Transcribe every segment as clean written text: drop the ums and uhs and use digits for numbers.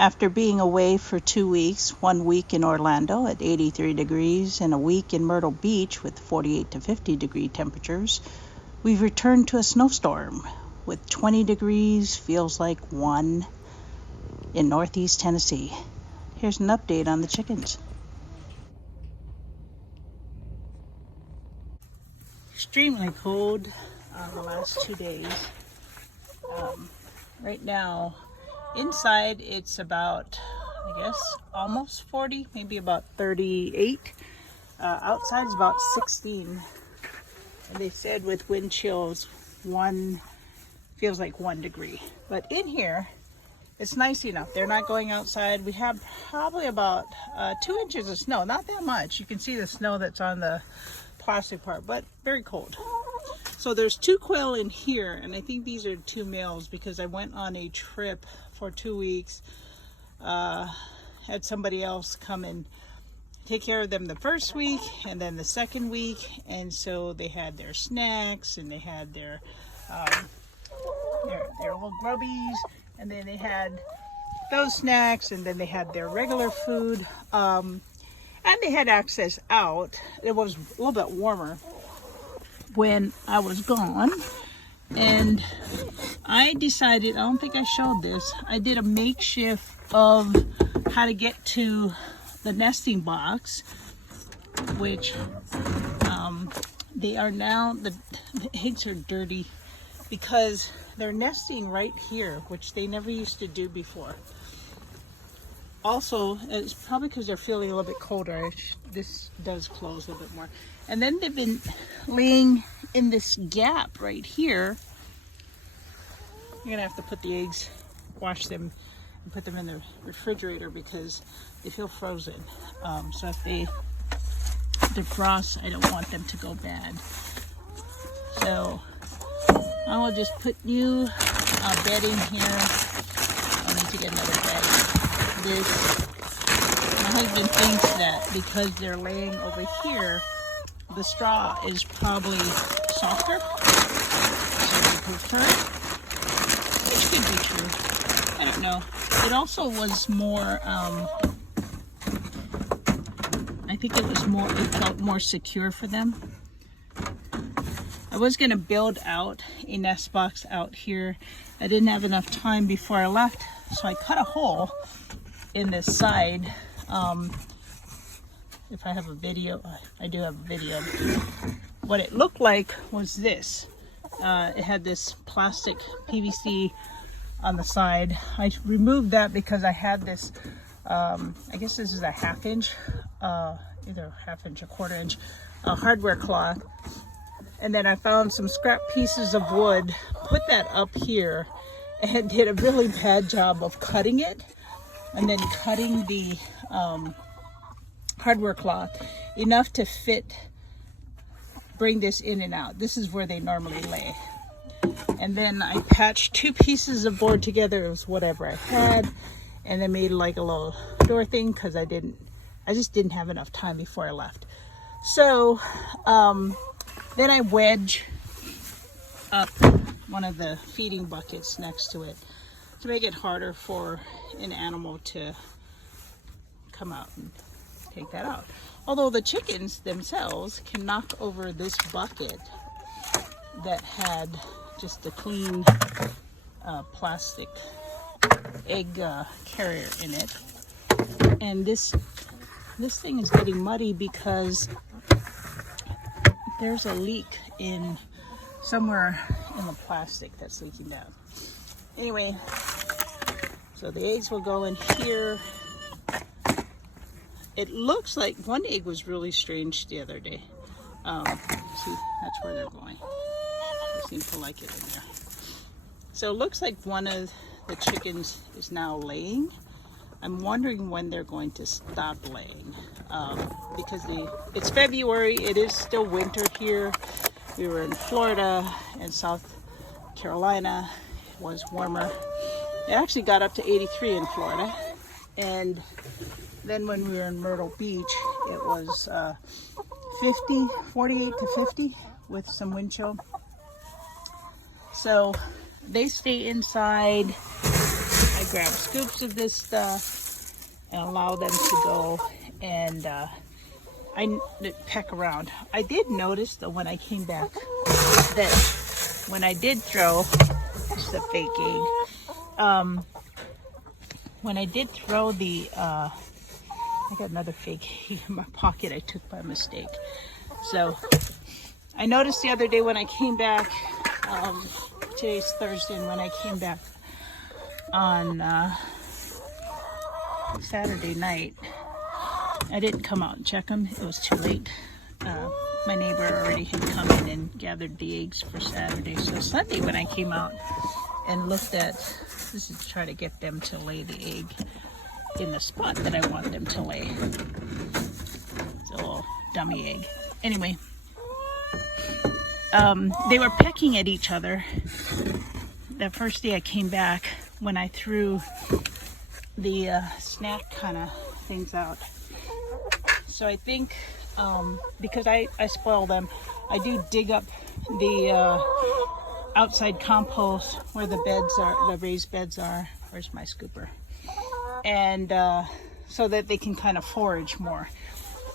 After being away for 2 weeks, 1 week in Orlando at 83 degrees and a week in Myrtle Beach with 48 to 50 degree temperatures, we've returned to a snowstorm with 20 degrees, feels like 1 in northeast Tennessee. Here's an update on the chickens. Extremely cold the last 2 days. Right now, inside it's about, I guess, almost 40, maybe about 38. Outside is about 16. And they said with wind chills, feels like 1 degree. But in here, it's nice enough. They're not going outside. We have probably about 2 inches of snow. Not that much. You can see the snow that's on the plastic part, but very cold. So there's 2 quail in here, and I think these are 2 males because I went on a trip for 2 weeks. Had somebody else come and take care of them the first week and then the second week, and so they had their snacks and they had their little grubbies, and then they had those snacks, and then they had their regular food, and they had access out. It was a little bit warmer when I was gone, and I decided, I don't think I showed this, I did a makeshift of how to get to the nesting box, which they are now, the eggs are dirty because they're nesting right here, which they never used to do before. Also, it's probably because they're feeling a little bit colder. This does close a little bit more. And then they've been laying in this gap right here. You're gonna have to put the eggs, wash them, and put them in the refrigerator because they feel frozen. So if they defrost, I don't want them to go bad. So I will just put new bedding here. I need to get another bed. My husband thinks that because they're laying over here, the straw is probably softer, so they prefer it, which could be true. I don't know. It also was more, I think it felt more secure for them. I was going to build out a nest box out here. I didn't have enough time before I left, so I cut a hole in this side. If I have a video, I do have a video. What it looked like was this. It had this plastic PVC on the side. I removed that because I had this, I guess this is a 1/2 inch, either a 1/2 inch, a 1/4 inch hardware cloth. And then I found some scrap pieces of wood, put that up here, and did a really bad job of cutting it. And then cutting the hardware cloth enough to bring this in and out. This is where they normally lay. And then I patched 2 pieces of board together. It was whatever I had, and I made like a little door thing because I just didn't have enough time before I left. So then I wedge up one of the feeding buckets next to it to make it harder for an animal to come out and take that out. Although the chickens themselves can knock over this bucket that had just a clean plastic egg carrier in it. And this thing is getting muddy because there's a leak in somewhere in the plastic that's leaking down. Anyway, so the eggs will go in here. It looks like one egg was really strange the other day. See, that's where they're going. They seem to like it in there. So it looks like one of the chickens is now laying. I'm wondering when they're going to stop laying because it's February. It is still winter here. We were in Florida and South Carolina. It was warmer. It actually got up to 83 in Florida. And then when we were in Myrtle Beach, it was 48 to 50 with some wind chill. So they stay inside. I grab scoops of this stuff and allow them to go and peck around. I did notice though when I came back that when I did throw, this is a fake egg, when I did throw the, I got another fake egg in my pocket I took by mistake. So I noticed the other day when I came back, today's Thursday, and when I came back on Saturday night, I didn't come out and check them. It was too late. My neighbor already had come in and gathered the eggs for Saturday. So Sunday when I came out and looked at, this is to try to get them to lay the egg in the spot that I want them to lay. It's a little dummy egg. Anyway, they were pecking at each other. The first day I came back when I threw the snack kind of things out. So I think because I spoil them, I do dig up the outside compost where the beds are, the raised beds are. Where's my scooper? And so that they can kind of forage more.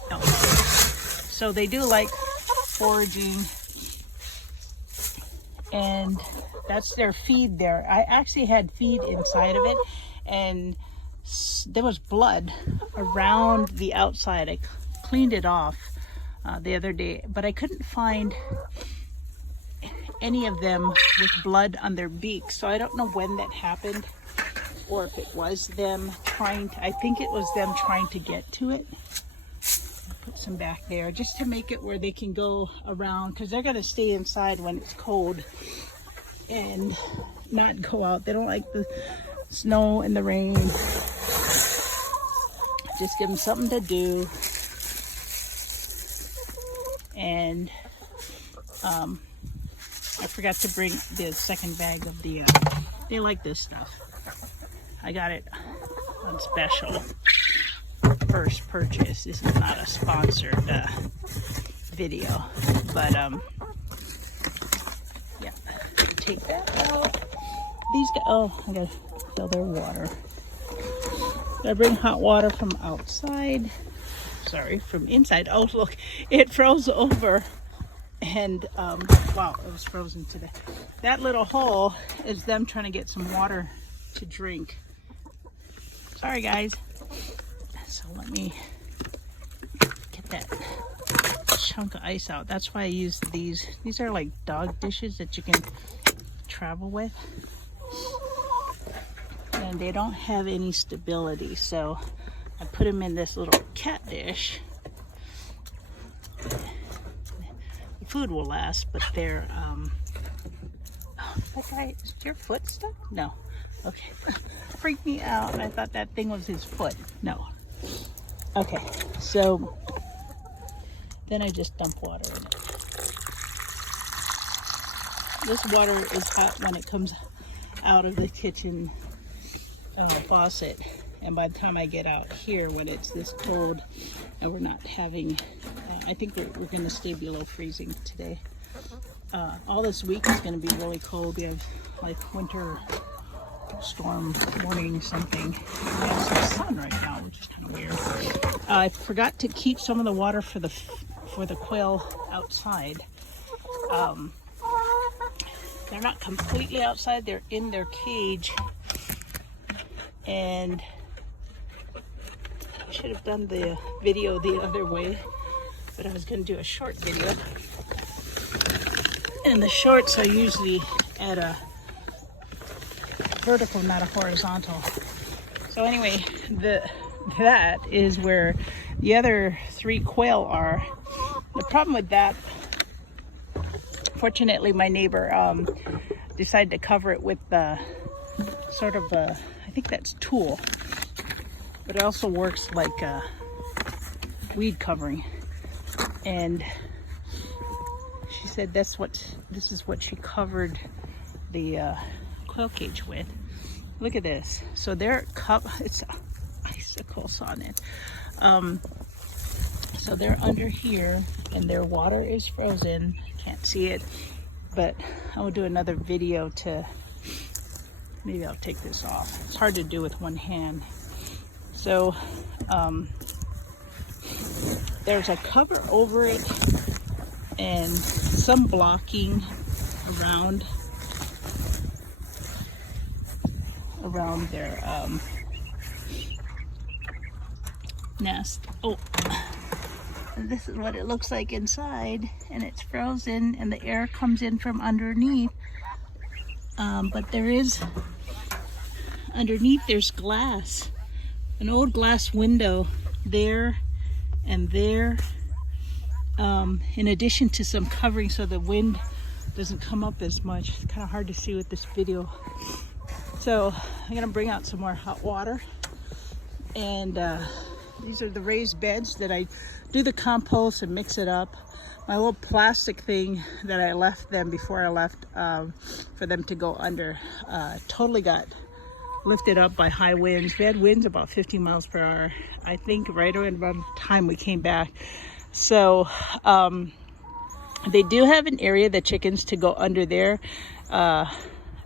No. So they do like foraging, and that's their feed there. I actually had feed inside of it, and there was blood around the outside. I cleaned it off the other day, but I couldn't find any of them with blood on their beaks. So I don't know when that happened, or if it was them trying to, I think it was them trying to get to it. Put some back there just to make it where they can go around, because they're going to stay inside when it's cold and not go out. They don't like the snow and the rain. Just give them something to do. And I forgot to bring the second bag of the, they like this stuff. I got it on special. First purchase. This is not a sponsored video, but yeah, take that out. These guys, oh, I gotta fill their water. Gotta bring hot water from outside. Sorry, from inside. Oh, look, it froze over, and wow, it was frozen today. That little hole is them trying to get some water to drink. Sorry, guys. So let me get that chunk of ice out. That's why I use these. These are like dog dishes that you can travel with. And they don't have any stability. So I put them in this little cat dish. The food will last, but they're, oh, that guy, is your foot stuck? No. Okay. Freaked me out. I thought that thing was his foot. No. Okay, so then I just dump water in it. This water is hot when it comes out of the kitchen faucet, and by the time I get out here when it's this cold and we're not having, I think we're going to stay below freezing today. All this week is going to be really cold. We have like winter storm warning something. We have some sun right now, which is kind of weird. I forgot to keep some of the water for the quail outside. They're not completely outside, they're in their cage, and I should have done the video the other way, but I was going to do a short video, and the shorts are usually at a vertical, not a horizontal. So anyway, that is where the other 3 quail are. The problem with that, fortunately my neighbor decided to cover it with sort of a, I think that's tulle, but it also works like a weed covering. And she said this is what she covered the quail cage with. Look at this. So they're it's icicles on it. So they're under here and their water is frozen. Can't see it, but I will do another video to maybe I'll take this off. It's hard to do with one hand. So there's a cover over it and some blocking around their nest. Oh, this is what it looks like inside, and it's frozen and the air comes in from underneath. But there is, underneath there's glass, an old glass window there and there, in addition to some covering so the wind doesn't come up as much. It's kind of hard to see with this video. So I'm gonna bring out some more hot water, and these are the raised beds that I do the compost and mix it up. My little plastic thing that I left them before I left for them to go under totally got lifted up by high winds. We had winds about 50 miles per hour, I think, right around the time we came back. So they do have an area, the chickens, to go under there.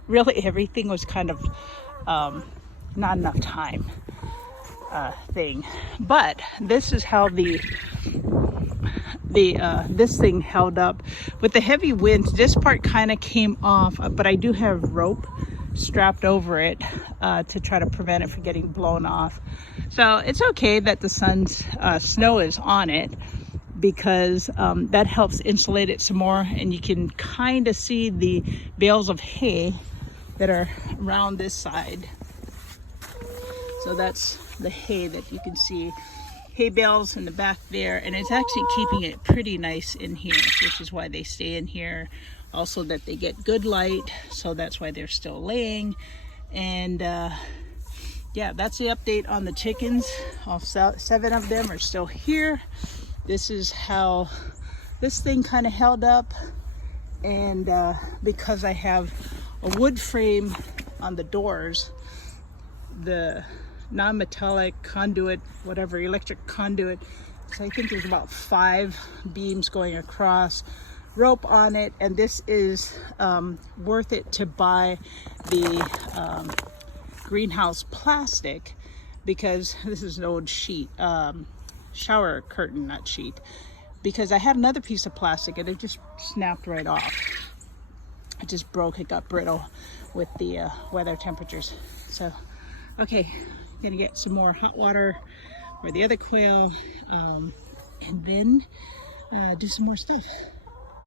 Really everything was kind of not enough time thing, but this is how this thing held up with the heavy winds. This part kind of came off, but I do have rope strapped over it to try to prevent it from getting blown off. So it's okay that the sun's snow is on it, because that helps insulate it some more, and you can kind of see the bales of hay that are around this side. So that's the hay that you can see, hay bales in the back there, and it's actually keeping it pretty nice in here, which is why they stay in here. Also that they get good light, so that's why they're still laying. And yeah, that's the update on the chickens. All 7 of them are still here. This is how this thing kind of held up, and because I have a wood frame on the doors, the non-metallic conduit, whatever, electric conduit, so I think there's about 5 beams going across, rope on it, and this is worth it to buy the greenhouse plastic, because this is an old sheet, shower curtain, not sheet, because I had another piece of plastic and it just snapped right off. It just broke, it got brittle with the weather temperatures. So okay, I'm gonna get some more hot water for the other quail, and then do some more stuff.